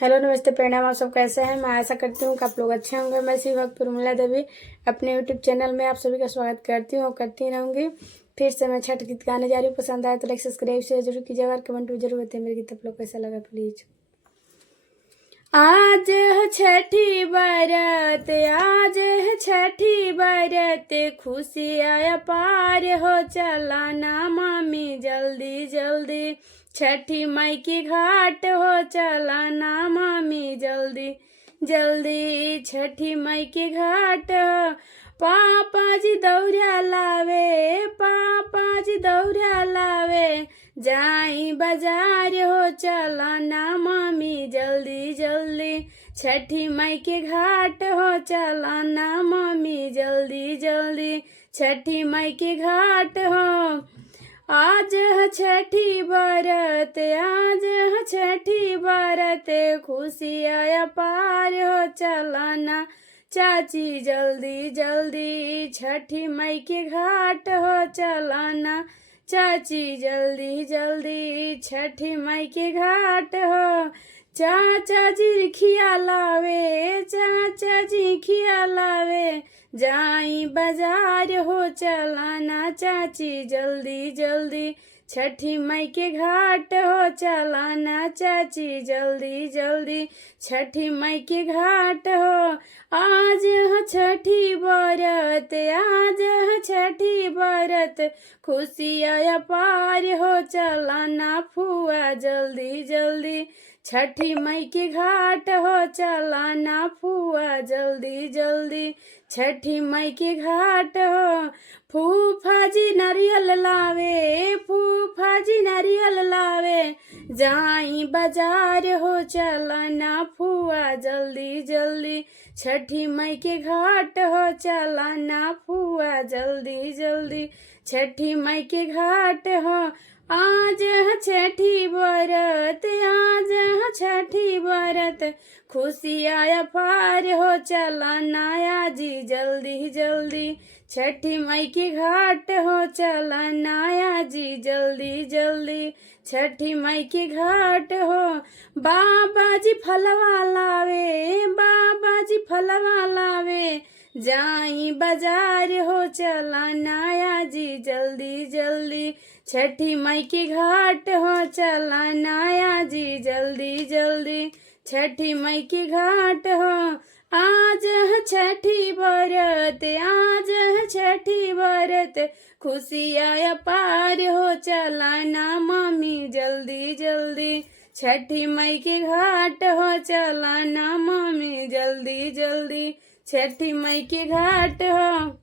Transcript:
Hello नमस्ते प्रणाम। आप सब कैसे हैं? मैं आशा करती हूँ कि आप लोग अच्छे होंगे। मैं शिव भक्त उर्मिला देवी अपने यूट्यूब चैनल में आप सभी का स्वागत करती हूँ और करती रहूँगी। फिर से मैं छठ गीत गाने जा रही हूँ। पसंद आए तो लाइक सब्सक्राइब शेयर जरूर कीजिएगा और कमेंट भी जरूर बताइए मेरे गीत आप लोग कैसा लगा प्लीज। आज है छठी बरत, आज है छठी बरत, खुशियाँ पार हो चला ना मामी जल्दी जल्दी, छठी माई की घाट हो चला ना मामी जल्दी जल्दी, छठी माई की घाट हो। पापा जी दौरा लावे, पापा जी दौरा लावे, जाई बाजार हो चला ना मामी जल्दी जल्दी, छठी माई के घाट हो चला ना मामी जल्दी जल्दी, छठी माई के घाट हो। आज है छठी बरत, आज है छठी बरत, खुशियाँ पार हो चला ना चाची जल्दी जल्दी, छठी माई के घाट हो चला ना चाची जल्दी जल्दी, छठी माई के घाट हो। चाचा जी खिया लावे, चाचा जी खिया लावे, जाई बाजार हो चला ना चाची जल्दी जल्दी, छठी माई के घाट हो चला ना चाची जल्दी जल्दी, छठी माई के घाट हो। आज है छठी बरत, आज है छठी बरत, खुशियाँ पार हो चला ना फुआ जल्दी जल्दी, छठी माई के घाट हो चला ना फुआ जल्दी जल्दी, छठी माई के घाट हो। फूफा जी नारियल लावे, फूफा जी नारियल लावे, जाई बाजार हो चला ना फुआ जल्दी जल्दी, छठी माई के घाट हो चला ना फुआ जल्दी जल्दी, छठी माई के घाट हो। आज है छठी बरत, आज है छठी बरत, खुशियाँ पार हो चला नाया जी जल्दी जल्दी, छठी माई के घाट हो चला नाया जी जल्दी जल्दी, छठी माई के घाट हो। बाबा जी फलवा लावे, बाबा जी फलवा लावे, जाई बाजार हो चला नाया जी जल्दी जल्दी, छठी माई के घाट हो चला नाया जी जल्दी जल्दी, छठी माई के घाट हो। आज है छठी बरत, आज है छठी बरत, खुशियाँ पार हो चला ना मामी जल्दी जल्दी, छठी माई के घाट हो चला ना मामी जल्दी जल्दी, छठी माई के घाट हो।